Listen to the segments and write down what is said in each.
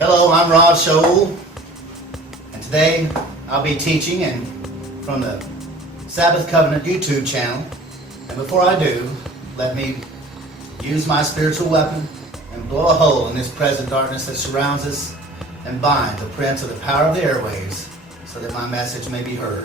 Hello, I'm Rod Scholl, and today I'll be teaching from the Sabbath Covenant YouTube channel. And before I do, let me use my spiritual weapon and blow a hole in this present darkness that surrounds us and bind the prince of the power of the airwaves so that my message may be heard.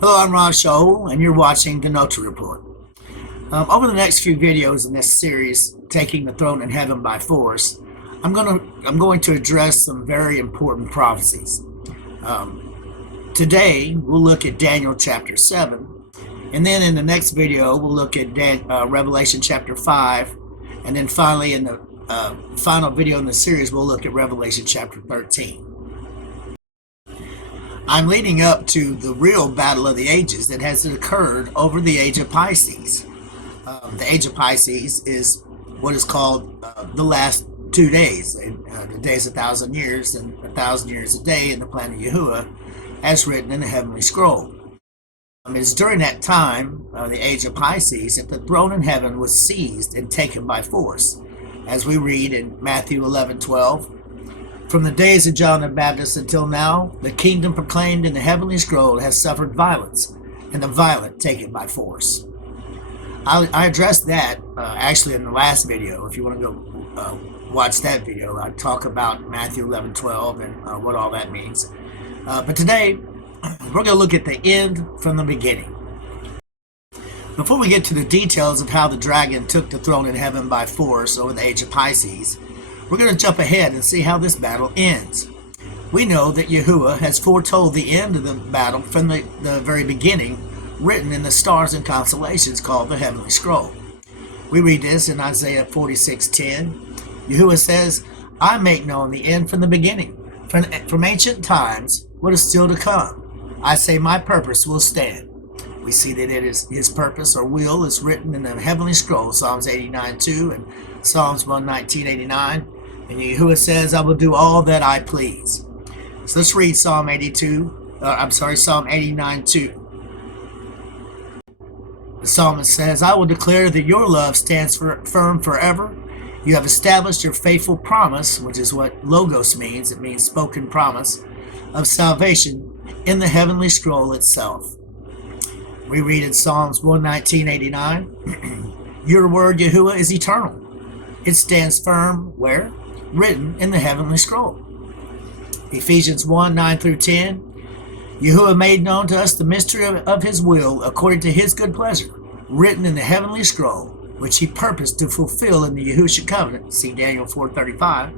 Hello, I'm Rod Scholl, and you're watching the Notary Report. Over the next few videos in this series, Taking the Throne in Heaven by Force, I'm going to address some very important prophecies. Today, we'll look at Daniel chapter 7, and then in the next video, we'll look at Revelation chapter 5, and then finally, in the final video in the series, we'll look at Revelation chapter 13. I'm leading up to the real battle of the ages that has occurred over the age of Pisces. The age of Pisces is what is called the last 2 days. The days 1,000 years and 1,000 years a day in the planet Yahuwah, as written in the heavenly scroll. It's during that time, the age of Pisces, that the throne in heaven was seized and taken by force. As we read in Matthew 11:12, from the days of John the Baptist until now, the kingdom proclaimed in the heavenly scroll has suffered violence, and the violent take it by force. I addressed that actually in the last video. If you want to go watch that video, I talk about Matthew 11:12 and what all that means. But today, we're going to look at the end from the beginning. Before we get to the details of how the dragon took the throne in heaven by force over the age of Pisces, we're going to jump ahead and see how this battle ends. We know that Yahuwah has foretold the end of the battle from the very beginning, written in the stars and constellations called the Heavenly Scroll. We read this in Isaiah 46:10. Yahuwah says, I make known the end from the beginning, from ancient times, what is still to come. I say my purpose will stand. We see that it is his purpose or will is written in the Heavenly Scroll, Psalms 89:2 and Psalms 119:89. And Yahuwah says, I will do all that I please. So let's read Psalm 89:2. The psalmist says, I will declare that your love stands firm forever. You have established your faithful promise, which is what logos means. It means spoken promise of salvation in the heavenly scroll itself. We read in Psalms 119:89, your word, Yahuwah, is eternal. It stands firm, where? Written in the heavenly scroll. Ephesians 1:9-10, Yahuwah made known to us the mystery of his will according to his good pleasure, written in the heavenly scroll, which he purposed to fulfill in the Yahushua covenant, see Daniel 4:35,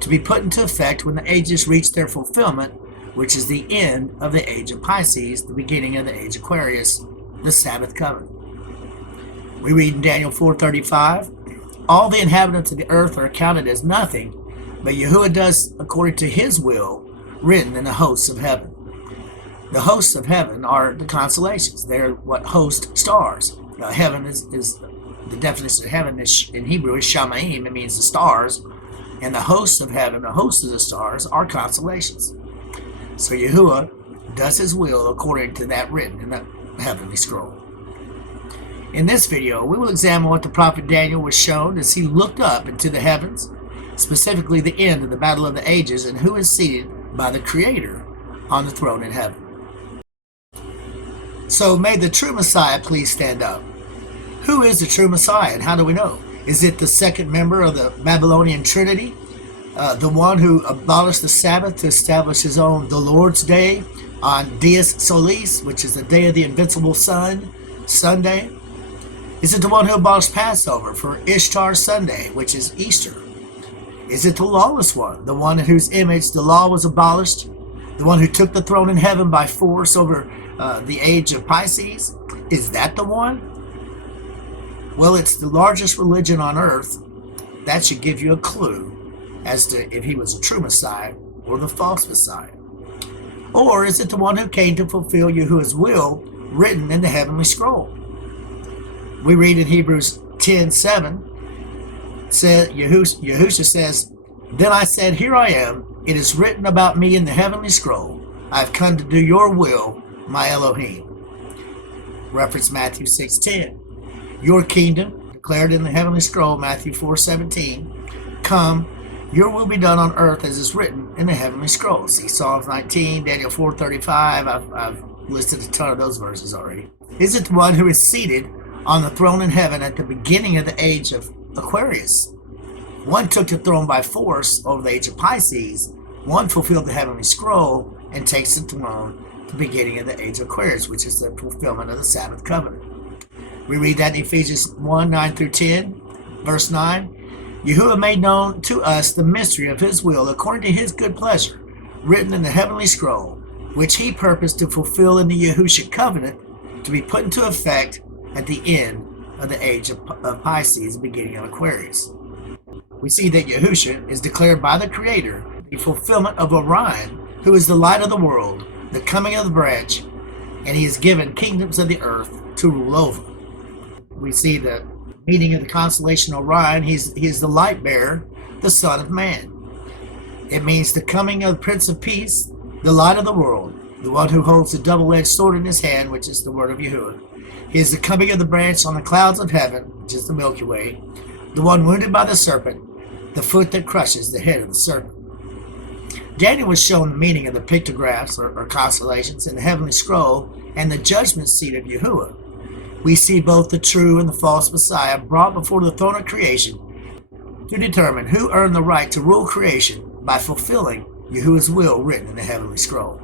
to be put into effect when the ages reach their fulfillment, which is the end of the age of Pisces, the beginning of the age of Aquarius, the Sabbath covenant. We read in Daniel 4:35, all the inhabitants of the earth are accounted as nothing, but Yahuwah does according to his will, written in the hosts of heaven. The hosts of heaven are the constellations. They're what host stars. Heaven is the definition of heaven is, in Hebrew is Shamaim. It means the stars. And the hosts of heaven, the hosts of the stars, are constellations. So Yahuwah does his will according to that written in the heavenly scroll. In this video, we will examine what the prophet Daniel was shown as he looked up into the heavens, specifically the end of the battle of the ages, and who is seated by the Creator on the throne in heaven. So may the true Messiah please stand up. Who is the true Messiah, and how do we know? Is it the second member of the Babylonian Trinity, the one who abolished the Sabbath to establish his own the Lord's Day on Dies Solis, which is the day of the invincible sun, Sunday? Is it the one who abolished Passover for Ishtar Sunday, which is Easter? Is it the lawless one, the one in whose image the law was abolished, the one who took the throne in heaven by force over the age of Pisces? Is that the one? Well, it's the largest religion on earth. That should give you a clue as to if he was a true Messiah or the false Messiah. Or is it the one who came to fulfill Yahuwah's will written in the heavenly scroll? We read in Hebrews 10:7, Yahusha says, "Then I said, Here I am. It is written about me in the heavenly scroll. I have come to do your will, my Elohim." Reference Matthew 6:10. Your kingdom, declared in the heavenly scroll, Matthew 4:17. Come, your will be done on earth as is written in the heavenly scroll. See Psalms 19, Daniel 4:35. I've listed a ton of those verses already. Is it the one who is seated on the throne in heaven at the beginning of the age of Aquarius? One took the throne by force over the age of Pisces. One fulfilled the heavenly scroll and takes the throne at the beginning of the age of Aquarius, which is the fulfillment of the Sabbath covenant. We read that in Ephesians 1, 9 through 10, verse 9. Yahuwah made known to us the mystery of his will according to his good pleasure, written in the heavenly scroll, which he purposed to fulfill in the Yahusha covenant to be put into effect at the end of the age of Pisces, beginning of Aquarius. We see that Yahusha is declared by the Creator the fulfillment of Orion, who is the light of the world, the coming of the branch, and he is given kingdoms of the earth to rule over. We see the meaning of the constellation Orion. He is the light bearer, the Son of Man. It means the coming of the Prince of Peace, the light of the world, the one who holds the double-edged sword in his hand, which is the word of Yahuwah. He is the coming of the branch on the clouds of heaven, which is the Milky Way, the one wounded by the serpent, the foot that crushes the head of the serpent. Daniel was shown the meaning of the pictographs or constellations in the heavenly scroll and the judgment seat of Yahuwah. We see both the true and the false Messiah brought before the throne of creation to determine who earned the right to rule creation by fulfilling Yahuwah's will written in the heavenly scroll.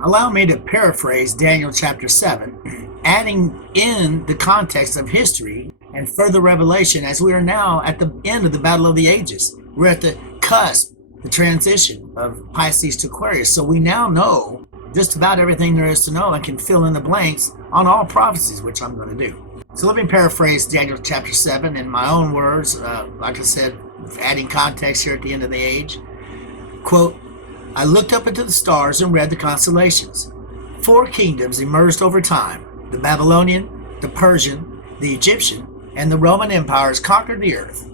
Allow me to paraphrase Daniel chapter 7, adding in the context of history and further revelation as we are now at the end of the battle of the ages. We're at the cusp, the transition of Pisces to Aquarius. So we now know just about everything there is to know and can fill in the blanks on all prophecies, which I'm going to do. So let me paraphrase Daniel chapter 7 in my own words, like I said, adding context here at the end of the age. Quote, I looked up into the stars and read the constellations. 4 kingdoms emerged over time. The Babylonian, the Persian, the Egyptian, and the Roman empires conquered the earth.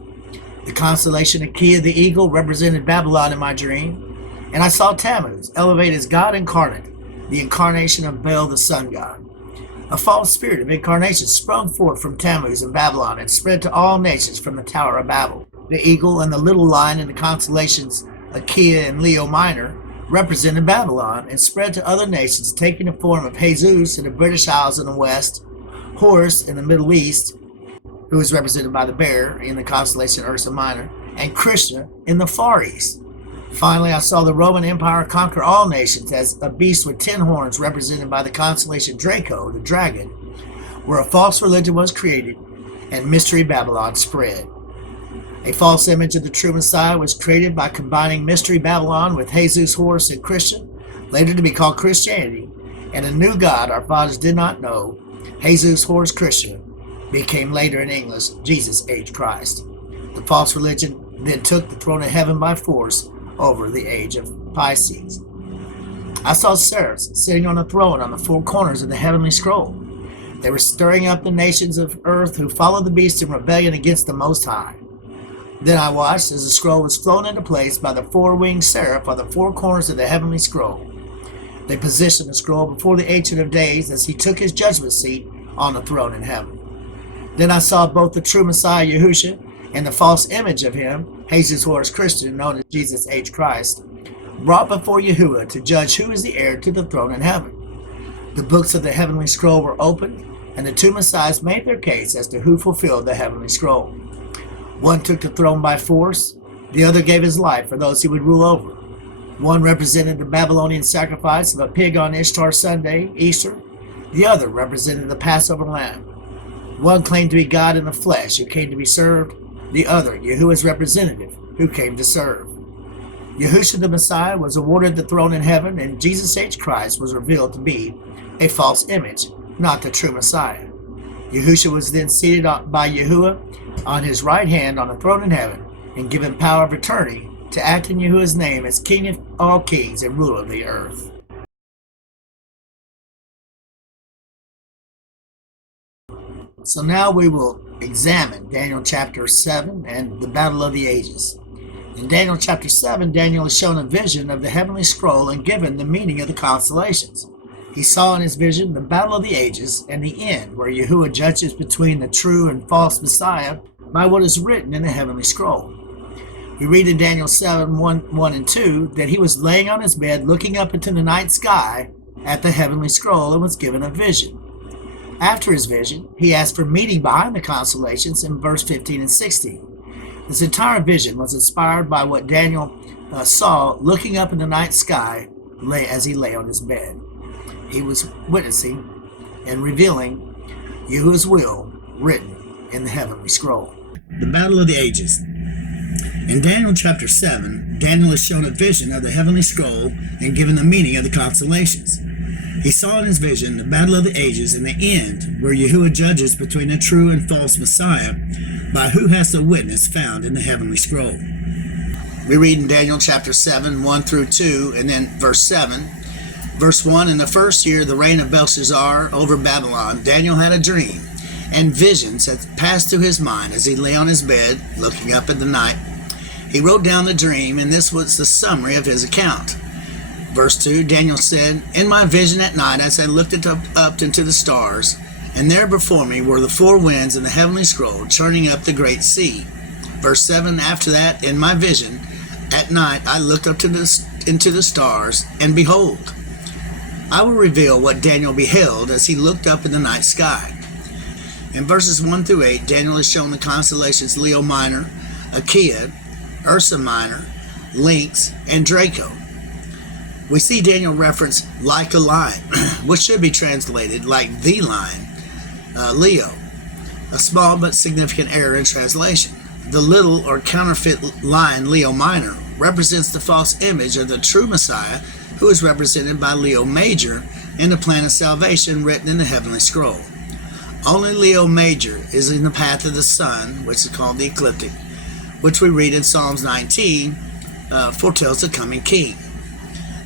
The constellation Achaia the eagle represented Babylon in my dream, and I saw Tammuz elevated as God incarnate, the incarnation of Baal the sun god. A false spirit of incarnation sprung forth from Tammuz in Babylon and spread to all nations from the Tower of Babel. The eagle and the little lion in the constellations Achaia and Leo Minor represented Babylon and spread to other nations, taking the form of Jesus in the British Isles in the west, Horus in the Middle East, who is represented by the bear in the constellation Ursa Minor, and Krishna in the Far East. Finally, I saw the Roman Empire conquer all nations as a beast with 10 horns represented by the constellation Draco, the dragon, where a false religion was created and Mystery Babylon spread. A false image of the true Messiah was created by combining Mystery Babylon with Jesus, Horus, and Christian, later to be called Christianity, and a new God our fathers did not know, Jesus, Horus, Christian, became later in English Jesus H. Christ. The false religion then took the throne of heaven by force over the age of Pisces. I saw seraphs sitting on a throne on the 4 corners of the heavenly scroll. They were stirring up the nations of earth who followed the beast in rebellion against the Most High. Then I watched as the scroll was flown into place by the 4-winged seraph on the 4 corners of the heavenly scroll. They positioned the scroll before the Ancient of Days as he took his judgment seat on the throne in heaven. Then I saw both the true Messiah Yahusha and the false image of him, Jesus Horus Christian, known as Jesus H. Christ, brought before Yahuwah to judge who is the heir to the throne in heaven. The books of the heavenly scroll were opened, and the 2 messiahs made their case as to who fulfilled the heavenly scroll. One took the throne by force, the other gave his life for those he would rule over. One represented the Babylonian sacrifice of a pig on Ishtar Sunday, Easter. The other represented the Passover lamb. One claimed to be God in the flesh who came to be served, the other Yahuwah's representative who came to serve. Yahusha the Messiah was awarded the throne in heaven, and Jesus H. Christ was revealed to be a false image, not the true Messiah. Yahusha was then seated by Yahuwah on his right hand on the throne in heaven and given power of attorney to act in Yahuwah's name as King of all kings and ruler of the earth. So now we will examine Daniel chapter 7 and the battle of the ages. In Daniel chapter 7, Daniel is shown a vision of the heavenly scroll and given the meaning of the constellations. He saw in his vision the battle of the ages and the end, where Yahuwah judges between the true and false Messiah by what is written in the heavenly scroll. We read in Daniel 7, 1 and 2, that he was laying on his bed looking up into the night sky at the heavenly scroll and was given a vision. After his vision, he asked for meaning behind the constellations in verse 15 and 16. This entire vision was inspired by what Daniel saw looking up in the night sky as he lay on his bed. He was witnessing and revealing Yahuwah's will written in the heavenly scroll. The battle of the ages. In Daniel chapter 7, Daniel is shown a vision of the heavenly scroll and given the meaning of the constellations. He saw in his vision the battle of the ages and the end, where Yahuwah judges between the true and false Messiah by who has the witness found in the heavenly scroll. We read in Daniel chapter 7, 1 through 2, and then verse 7. Verse 1, in the first year of the reign of Belshazzar over Babylon, Daniel had a dream, and visions had passed through his mind as he lay on his bed, looking up at the night. He wrote down the dream, and this was the summary of his account. Verse 2, Daniel said, in my vision at night, as I looked up into the stars, and there before me were the four winds in the heavenly scroll, churning up the great sea. Verse 7, after that, in my vision at night, I looked up into the stars, and behold, I will reveal what Daniel beheld as he looked up in the night sky. In verses 1 through 8, Daniel is shown the constellations Leo Minor, Achaia, Ursa Minor, Lynx, and Draco. We see Daniel reference like a lion, which should be translated like the lion, Leo, a small but significant error in translation. The little or counterfeit lion Leo Minor represents the false image of the true Messiah, who is represented by Leo Major in the plan of salvation written in the heavenly scroll. Only Leo Major is in the path of the sun, which is called the ecliptic, which we read in Psalms 19, foretells the coming king.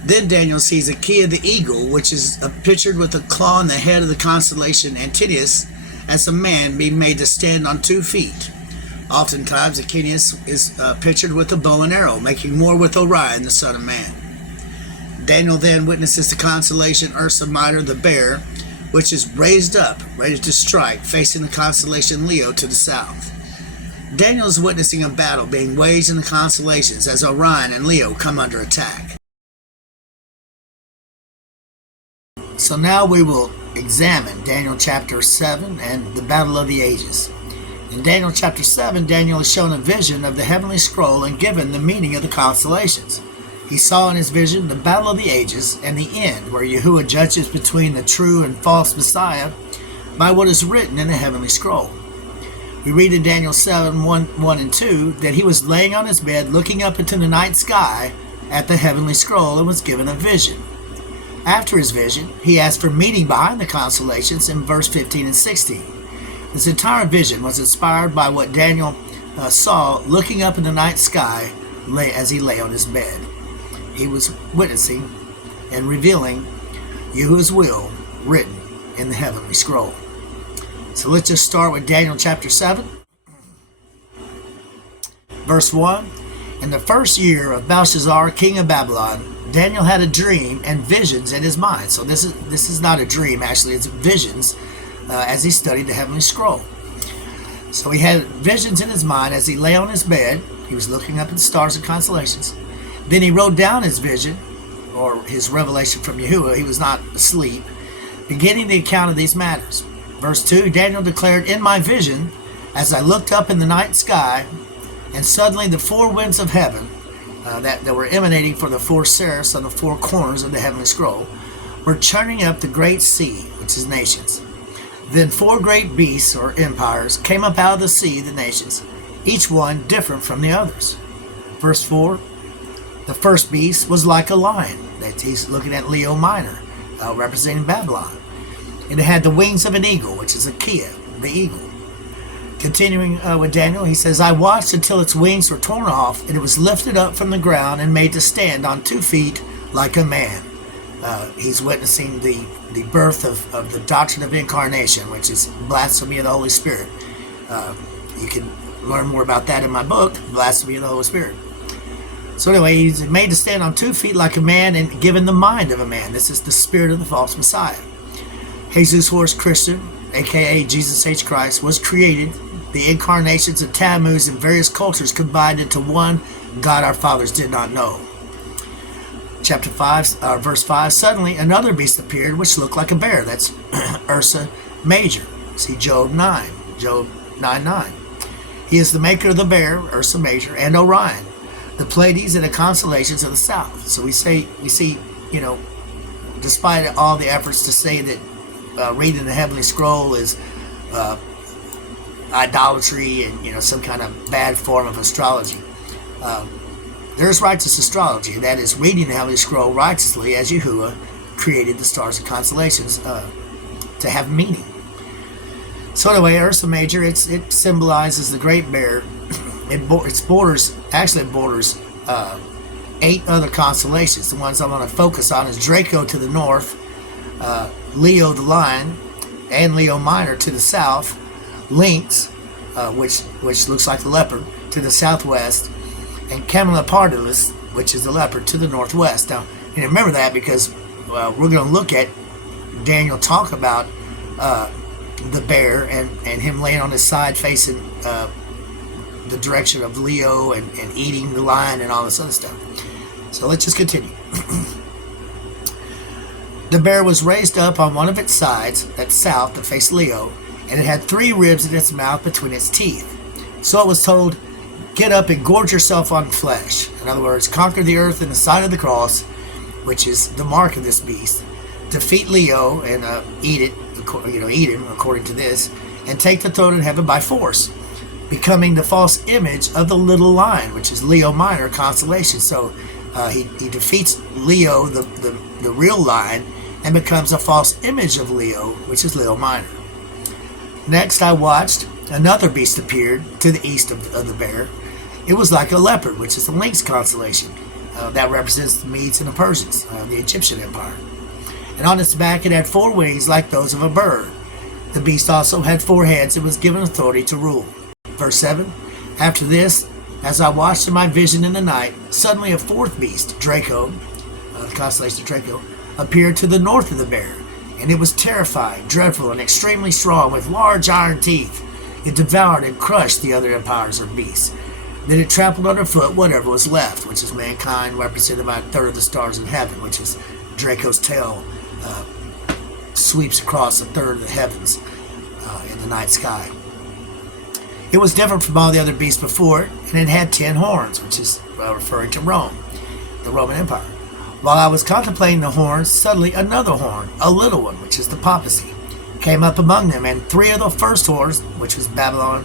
Then Daniel sees Achaia the eagle, which is pictured with a claw in the head of the constellation Antinous, as a man being made to stand on 2 feet. Oftentimes Achaia is pictured with a bow and arrow, making war with Orion, the son of man. Daniel then witnesses the constellation Ursa Minor, the bear, which is raised up, ready to strike, facing the constellation Leo to the south. Daniel is witnessing a battle being waged in the constellations as Orion and Leo come under attack. So now we will examine Daniel chapter 7 and the battle of the ages. In Daniel chapter 7, Daniel is shown a vision of the heavenly scroll and given the meaning of the constellations. He saw in his vision the battle of the ages and the end, where Yahuwah judges between the true and false Messiah by what is written in the heavenly scroll. We read in Daniel 7, 1 and 2, that he was laying on his bed looking up into the night sky at the heavenly scroll and was given a vision. After his vision, he asked for meaning behind the constellations in verse 15 and 16. This entire vision was inspired by what Daniel saw looking up in the night sky as he lay on his bed. He was witnessing and revealing Yahuwah's will written in the heavenly scroll. So let's just start with Daniel chapter 7. Verse 1. In the first year of Belshazzar, king of Babylon, Daniel had a dream and visions in his mind. So this is not a dream, actually, it's visions as he studied the heavenly scroll. So he had visions in his mind as he lay on his bed. He was looking up at the stars and constellations. Then he wrote down his vision, or his revelation from Yahuwah. He was not asleep, beginning the account of these matters. Verse 2, Daniel declared, in my vision, as I looked up in the night sky, and suddenly the 4 winds of heaven, that were emanating from the 4 seraphs on the 4 corners of the heavenly scroll, were churning up the great sea, which is nations. Then 4 great beasts, or empires, came up out of the sea, the nations, each one different from the others. Verse 4, the first beast was like a lion. He's looking at Leo Minor, representing Babylon. And it had the wings of an eagle, which is Achaia, the eagle. Continuing with Daniel, he says, I watched until its wings were torn off, and it was lifted up from the ground and made to stand on 2 feet like a man. He's witnessing the birth of the doctrine of incarnation, which is blasphemy of the Holy Spirit. You can learn more about that in my book, Blasphemy of the Holy Spirit. So anyway, he's made to stand on 2 feet like a man and given the mind of a man. This is the spirit of the false Messiah. Jesus Horus Christian, aka Jesus H. Christ, was created. The incarnations of Tammuz and various cultures combined into one God our fathers did not know. Chapter 5, verse 5, suddenly another beast appeared which looked like a bear. That's Ursa Major. See Job 9, Job 9:9. He is the maker of the bear, Ursa Major, and Orion, the Pleiades and the constellations of the south. So we see, despite all the efforts to say that reading the Heavenly Scroll is idolatry and some kind of bad form of astrology, there's righteous astrology, and that is reading the Heavenly Scroll righteously as Yahuwah created the stars and constellations to have meaning. So anyway, Ursa Major, it symbolizes the Great Bear. It borders 8 other constellations. The ones I'm going to focus on is Draco to the north, Leo the Lion, and Leo Minor to the south, Lynx, which looks like the leopard, to the southwest, and Camelopardalis, which is the leopard, to the northwest. Now, remember that because we're going to look at Daniel talk about the bear and him laying on his side facing the direction of Leo and eating the lion and all this other stuff. So let's just continue. The bear was raised up on one of its sides, that's south, that faced Leo, and it had 3 ribs in its mouth between its teeth. So it was told, get up and gorge yourself on flesh. In other words, conquer the earth in the sign of the cross, which is the mark of this beast. Defeat Leo and eat him according to this, and take the throne in heaven by force, becoming the false image of the little lion, which is Leo Minor constellation. So he defeats Leo, the real lion, and becomes a false image of Leo, which is Leo Minor. Next, I watched another beast appeared to the east of the bear. It was like a leopard, which is the lynx constellation. That represents the Medes and the Persians, the Egyptian Empire. And on its back it had 4 wings like those of a bird. The beast also had 4 heads and was given authority to rule. Verse 7, after this, as I watched in my vision in the night, suddenly a 4th beast, Draco, the constellation of Draco, appeared to the north of the bear. And it was terrified, dreadful, and extremely strong, with large iron teeth. It devoured and crushed the other empires or beasts. Then it trampled underfoot whatever was left, which is mankind, represented by 1/3 of the stars in heaven, which is Draco's tail sweeps across 1/3 of the heavens in the night sky. It was different from all the other beasts before it, and it had 10 horns, which is referring to Rome, the Roman Empire. While I was contemplating the horns, suddenly another horn, a little one, which is the papacy, came up among them, and 3 of the first horns, which was Babylon,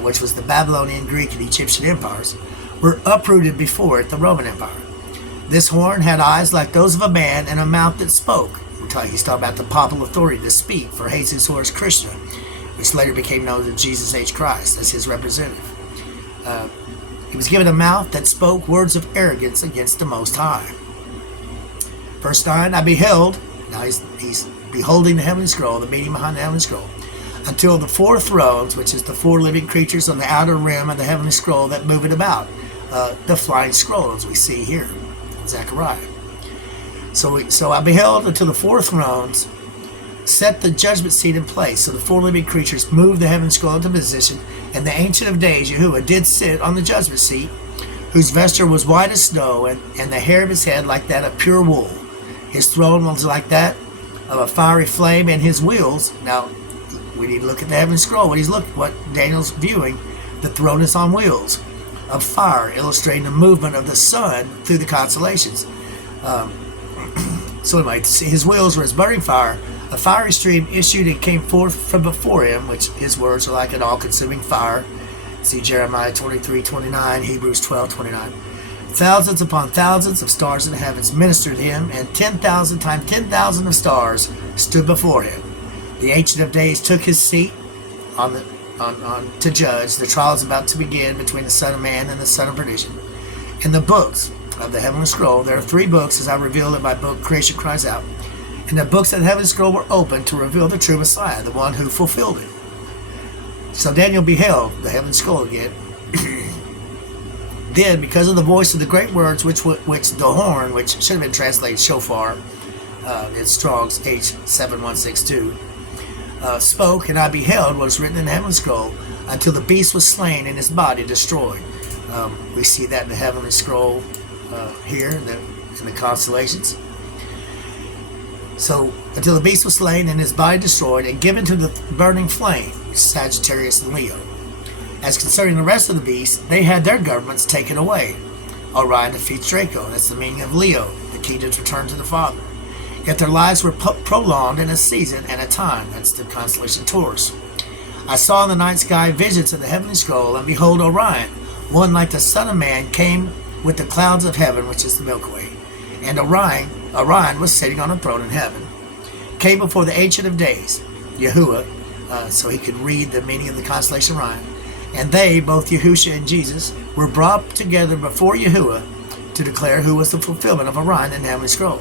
which was the Babylonian, Greek, and Egyptian empires, were uprooted before it, the Roman Empire. This horn had eyes like those of a man and a mouth that spoke. He's talking about the papal authority to speak for Jesus Horus Christian, which later became known as Jesus H. Christ as his representative. He was given a mouth that spoke words of arrogance against the Most High. Verse 9, I beheld, now he's beholding the Heavenly Scroll, the meaning behind the Heavenly Scroll, until the 4 thrones, which is the 4 living creatures on the outer rim of the Heavenly Scroll that move it about, the flying scroll as we see here in Zechariah. So I beheld until the 4 thrones set the judgment seat in place. So the 4 living creatures moved the Heavenly Scroll into position, and the Ancient of Days, Yahuwah, did sit on the judgment seat, whose vesture was white as snow, and the hair of his head like that of pure wool. His throne was like that of a fiery flame, and his wheels. Now, we need to look at the Heavenly Scroll. What Daniel's viewing, the throne is on wheels of fire, illustrating the movement of the sun through the constellations. So anyway, his wheels were as burning fire. A fiery stream issued and came forth from before him, which his words are like an all-consuming fire. See Jeremiah 23:29, Hebrews 12:29. Thousands upon thousands of stars in the heavens ministered him, and 10,000 times 10,000 of stars stood before him. The Ancient of Days took his seat on to judge. The trial is about to begin between the Son of Man and the Son of Perdition. In the books of the Heavenly Scroll, there are 3 books, as I revealed in my book, Creation Cries Out. And the books of the Heavenly Scroll were opened to reveal the true Messiah, the one who fulfilled it. So Daniel beheld the heavenly scroll again. Then, because of the voice of the great words, which the horn, which should have been translated shofar, in Strong's H7162, spoke, and I beheld what was written in the heavenly scroll, until the beast was slain and his body destroyed. We see that in the heavenly scroll here in the constellations. So, until the beast was slain and his body destroyed and given to the burning flame, Sagittarius and Leo. As concerning the rest of the beasts, they had their governments taken away. Orion defeats Draco, that's the meaning of Leo, the kingdoms returned to the Father. Yet their lives were prolonged in a season and a time, that's the constellation Taurus. I saw in the night sky visions of the heavenly scroll, and behold Orion, one like the Son of Man, came with the clouds of heaven, which is the Milky Way. And Orion was sitting on a throne in heaven, came before the Ancient of Days, Yahuwah, so he could read the meaning of the constellation Orion. And they, both Yahusha and Jesus, were brought together before Yahuwah to declare who was the fulfillment of Orion in the heavenly scroll.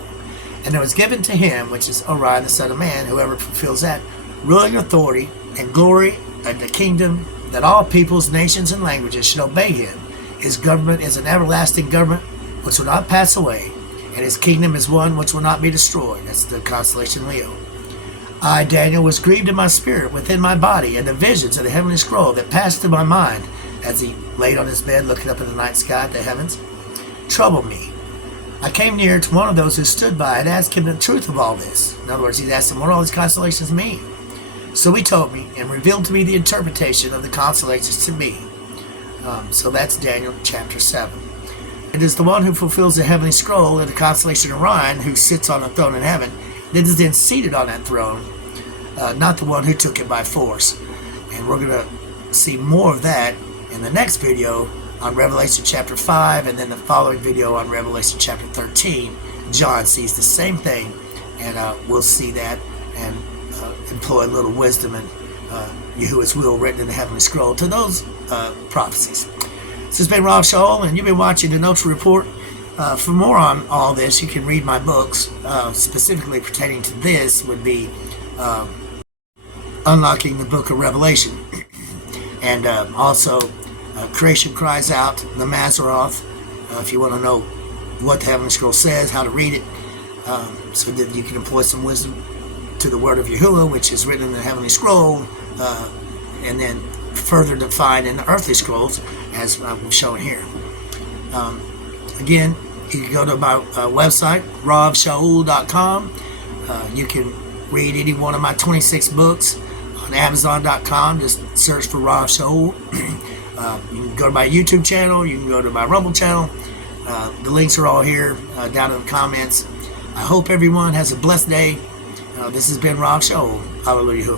And it was given to him, which is Orion the Son of Man, whoever fulfills that, ruling authority and glory and the kingdom, that all peoples, nations, and languages should obey him. His government is an everlasting government which will not pass away, and his kingdom is one which will not be destroyed. That's the constellation Leo. I, Daniel, was grieved in my spirit within my body, and the visions of the heavenly scroll that passed through my mind as he laid on his bed looking up in the night sky at the heavens troubled me. I came near to one of those who stood by and asked him the truth of all this. In other words, he asked him what all these constellations mean. So he told me and revealed to me the interpretation of the constellations to me. So that's Daniel chapter 7. It is the one who fulfills the heavenly scroll in the constellation Orion, who sits on a throne in heaven, that is then seated on that throne, not the one who took it by force. And we're going to see more of that in the next video on Revelation chapter 5, and then the following video on Revelation chapter 13. John sees the same thing, and we'll see that and employ a little wisdom and Yahuwah's will written in the heavenly scroll to those prophecies. This has been Rav Shaul, and you've been watching the Notary Report. For more on all this, you can read my books, specifically pertaining to this would be Unlocking the Book of Revelation, and also Creation Cries Out, the Mazzaroth, if you want to know what the Heavenly Scroll says, how to read it, so that you can employ some wisdom to the word of Yahuwah, which is written in the Heavenly Scroll, and then further defined in the earthly scrolls, as I've shown here. Again, you can go to my website, ravshaul.com. You can read any one of my 26 books on Amazon.com. Just search for Rav Shaul. You can go to my YouTube channel. You can go to my Rumble channel. The links are all here down in the comments. I hope everyone has a blessed day. This has been Rav Shaul. Hallelujah.